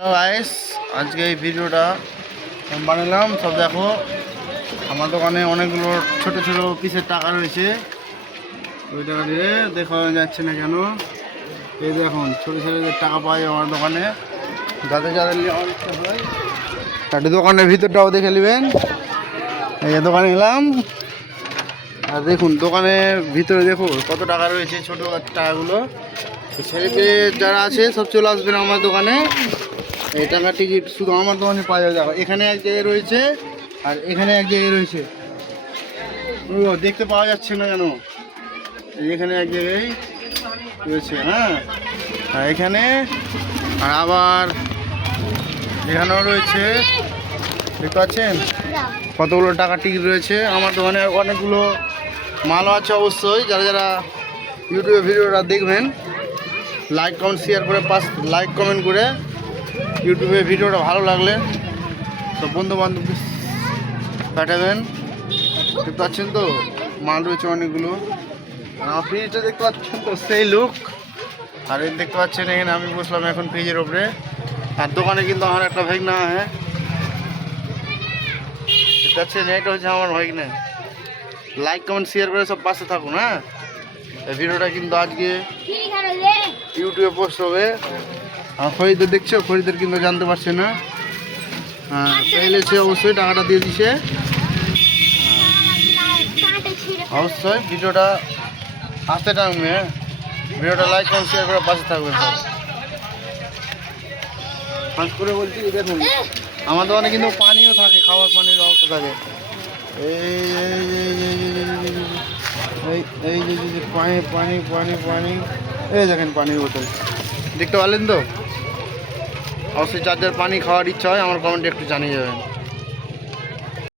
Hello guys, আজকে এই ভিডিওটা বানালাম। সব দেখো, আমার দোকানে অনেকগুলো ছোট ছোট পিসের টাকা রয়েছে। ওই টাকা দিয়ে দেখা যাচ্ছে না কেন, এই দেখুন ছোট ছোট যে টাকা পাই আমার দোকানে, যাদের যাদের নেওয়ার ইচ্ছা হয় তাদের দোকানের ভিতরটাও দেখে নেবেন। এই যে দোকানে এলাম, আর দেখুন দোকানের ভিতরে দেখো কত টাকা রয়েছে, ছোটো টাকাগুলো। ছেলে পেয়ে যারা আছে সব চলে আসবেন আমার দোকানে। এই টাকার টিকিট শুধু আমার দোকানে পাওয়া যাবে। দেখো এখানে এক জায়গায় রয়েছে আর এখানে এক জায়গায় রয়েছে, ও দেখতে পাওয়া যাচ্ছে না কেন, এখানে এক জায়গায় রয়েছে। হ্যাঁ, আর এখানে আর আবার এখানেও রয়েছে, দেখতে পাচ্ছেন কতগুলো টাকার টিকিট রয়েছে আমার দোকানে। আর অনেকগুলো মালও আছে। অবশ্যই যারা যারা ইউটিউবে ভিডিওটা দেখবেন, লাইক কমেন্ট শেয়ার করে লাইক কমেন্ট করে ইউটিউবে ভিডিওটা ভালো লাগলে সব বন্ধু বান্ধব পাঠাবেন। দেখতে পাচ্ছেন তো মাল রয়েছে অনেকগুলো। আর আমার ফ্রিজটা দেখতে পাচ্ছেন তো সেই লুক। আর এই দেখতে পাচ্ছেন এখানে আমি বসলাম এখন ফ্রিজের ওপরে। আর দোকানে কিন্তু আমার একটা ভাইগনা হ্যাঁ, দেখতে পাচ্ছেন এটা হচ্ছে আমার ভাইগনা। লাইক কমেন্ট শেয়ার করে সব পাশে থাকুন। হ্যাঁ, এই ভিডিওটা কিন্তু আজকে ইউটিউবে পোস্ট হবে। আর খরিদের দেখছো, খরিদের কিন্তু জানতে পারছে না। হ্যাঁ, পেয়েছে অবশ্যই টাকাটা দিয়ে দিছে। অবশ্যই ভিডিওটা আসতে টাইমে ভিডিওটা লাইক কমেন্ট শেয়ার করে পাশে থাকবেন সব। ফাঁস করে বলছি, দেখুন আমার দোকানে কিন্তু পানিও থাকে, খাবার পানির ব্যবস্থা থাকে। এই যে পানি পানি পানি পানি এই দেখেন পানির বোতল, দেখতে পারলেন তো। অবশ্যই যার যার পানি খাওয়ার ইচ্ছা হয় আমার কমেন্টে একটু জানিয়ে যাবেন।